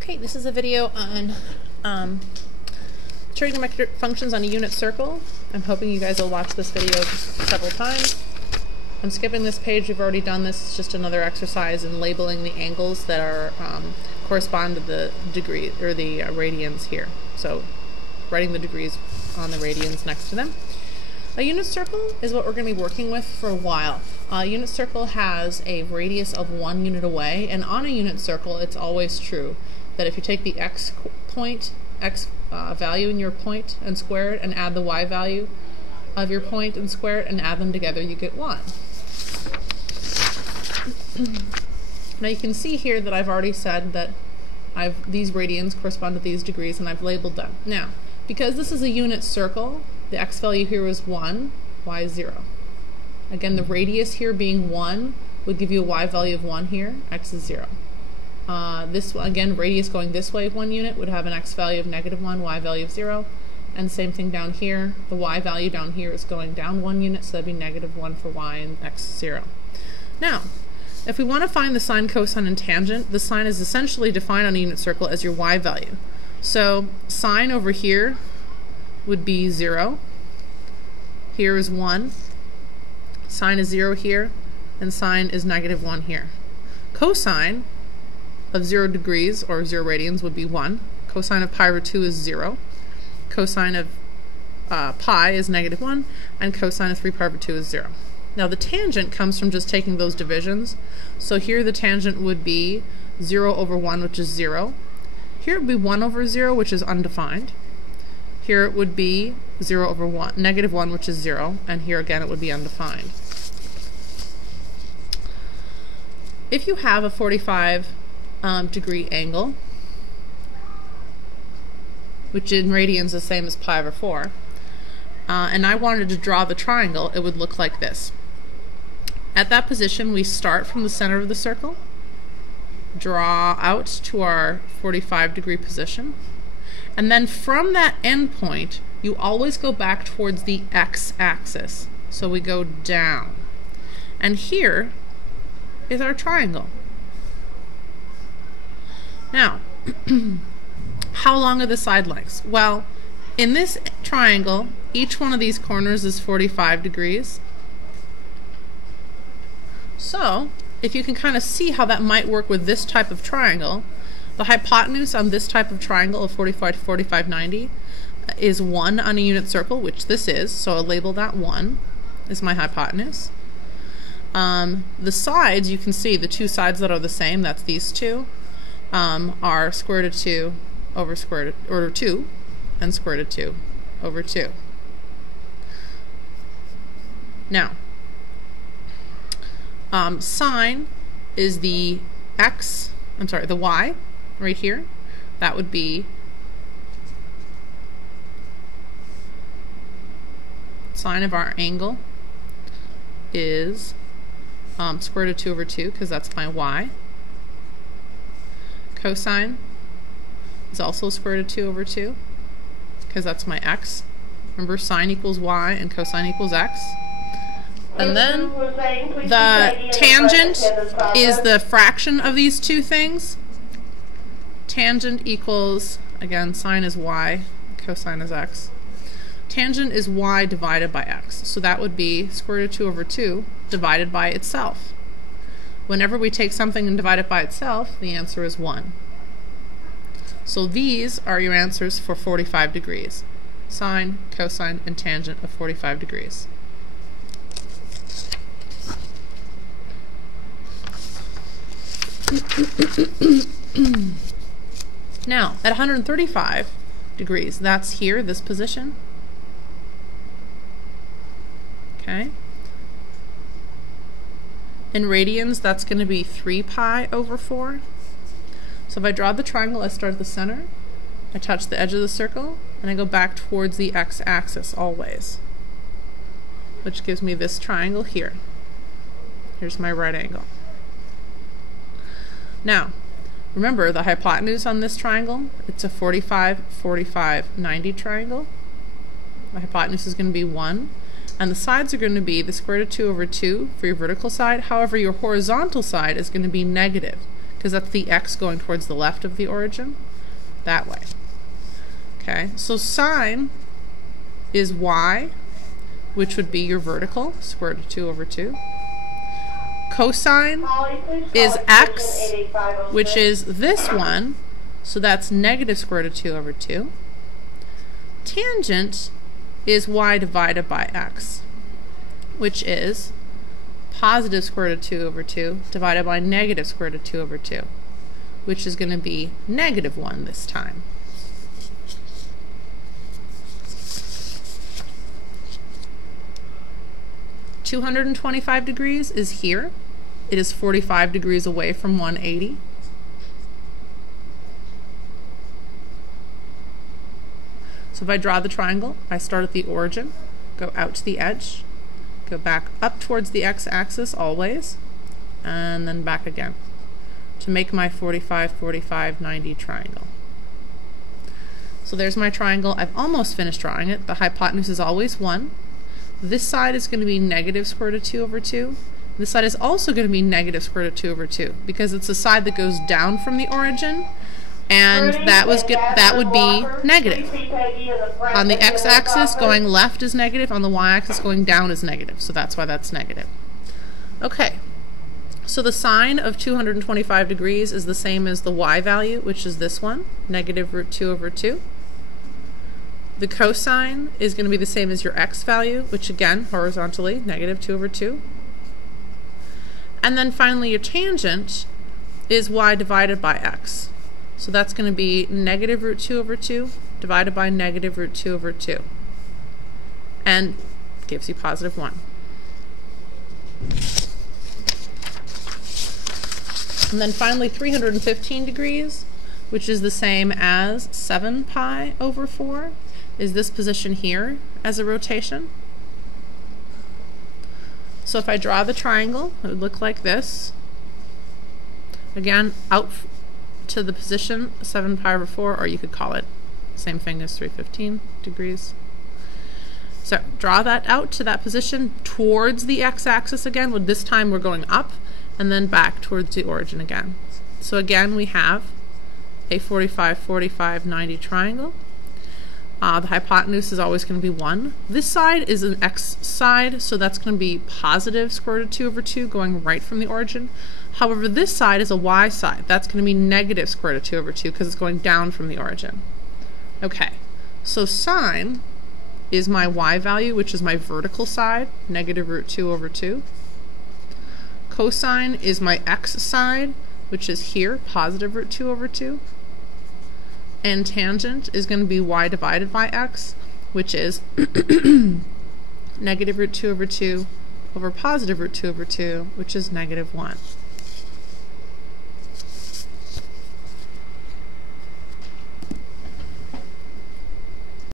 Okay, this is a video on trigonometric functions on a unit circle. I'm hoping you guys will watch this video several times. I'm skipping this page, we've already done this. It's just another exercise in labeling the angles that are correspond to the degree or the radians here. So writing the degrees on the radians next to them. A unit circle is what we're going to be working with for a while. A unit circle has a radius of 1 unit away, and on a unit circle it's always true that if you take the x value in your point and square it, and add the y value of your point and square it, and add them together, you get 1. Now you can see here that I've already said that these radians correspond to these degrees, and I've labeled them. Now, because this is a unit circle, the x value here is 1, y is 0. Again, the radius here being 1 would give you a y value of 1 here, x is 0. This one, again, radius going this way 1 unit would have an x value of -1, y value of 0. And same thing down here. The y value down here is going down 1 unit, so that'd be -1 for y and x 0. Now, if we want to find the sine, cosine, and tangent, the sine is essentially defined on a unit circle as your y value. So sine over here would be 0. Here is 1. Sine is 0 here, and sine is -1 here. Cosine of 0 degrees, or 0 radians, would be 1. Cosine of pi over 2 is 0. Cosine of pi is -1, and cosine of 3 pi over 2 is 0. Now the tangent comes from just taking those divisions. So here the tangent would be 0 over 1, which is 0. Here it would be 1 over 0, which is undefined. Here it would be 0 over 1, -1, which is 0, and here again it would be undefined. If you have a 45 degree angle, which in radians is the same as pi over 4, and I wanted to draw the triangle, it would look like this. At that position, we start from the center of the circle, draw out to our 45 degree position, and then from that end point, you always go back towards the x-axis. So we go down. And here is our triangle. Now, how long are the side lengths? Well, in this triangle, each one of these corners is 45 degrees. So, if you can kind of see how that might work with this type of triangle, the hypotenuse on this type of triangle of 45 to 45, 90 is 1 on a unit circle, which this is, so I'll label that 1 is my hypotenuse. The sides, you can see the two sides that are the same, that's these two, are square root of 2 over square root, or 2, and square root of 2 over 2. Now, sine is the the y right here. That would be sine of our angle is square root of 2 over 2, because that's my y. Cosine is also square root of 2 over 2, because that's my x. Remember, sine equals y and cosine equals x. And then the tangent is the fraction of these two things. Tangent equals, again, sine is y, cosine is x. Tangent is y divided by x. So that would be square root of 2 over 2 divided by itself. Whenever we take something and divide it by itself, the answer is 1. So these are your answers for 45 degrees. Sine, cosine, and tangent of 45 degrees. Now, at 135 degrees, that's here, this position. Okay. In radians, that's going to be 3 pi over 4. So if I draw the triangle, I start at the center, I touch the edge of the circle, and I go back towards the x-axis always, which gives me this triangle here. Here's my right angle. Now, remember the hypotenuse on this triangle, it's a 45, 45, 90 triangle. The hypotenuse is going to be 1, And the sides are going to be the square root of 2 over 2 for your vertical side. However, your horizontal side is going to be negative, because that's the x going towards the left of the origin, that way. Okay, so sine is y, which would be your vertical, square root of 2 over 2. Cosine is x, which is this one, so that's negative square root of 2 over 2. Tangent is y divided by x, which is positive square root of 2 over 2 divided by negative square root of 2 over 2, which is going to be negative 1 this time. (225 degrees) is here. It is 45 degrees away from 180. So if I draw the triangle, I start at the origin, go out to the edge, go back up towards the x-axis always, and then back again to make my 45, 45, 90 triangle. So there's my triangle. I've almost finished drawing it. The hypotenuse is always 1. This side is going to be negative square root of 2 over 2. This side is also going to be negative square root of 2 over 2, because it's the side that goes down from the origin, and that would be negative. On the x-axis, going left is negative. On the y-axis, going down is negative. So that's why that's negative. Okay, so the sine of 225 degrees is the same as the y value, which is this one, negative root 2 over 2. The cosine is going to be the same as your x value, which again, horizontally, negative 2 over 2. And then finally, your tangent is y divided by x. So that's going to be negative root 2 over 2 divided by negative root 2 over 2. And gives you positive 1. And then finally 315 degrees, which is the same as 7 pi over 4, is this position here as a rotation. So if I draw the triangle, it would look like this. Again, out to the position 7 pi over 4, or you could call it same thing as 315 degrees. So draw that out to that position towards the x-axis again. Well, this time we're going up and then back towards the origin again. So again, we have a 45, 45, 90 triangle. The hypotenuse is always going to be 1. This side is an x side, so that's going to be positive square root of 2 over 2 going right from the origin. However, this side is a y side. That's going to be negative square root of 2 over 2 because it's going down from the origin. Okay, so sine is my y value, which is my vertical side, negative root 2 over 2. Cosine is my x side, which is here, positive root 2 over 2. And tangent is going to be y divided by x, which is negative root 2 over 2 over positive root 2 over 2, which is negative 1.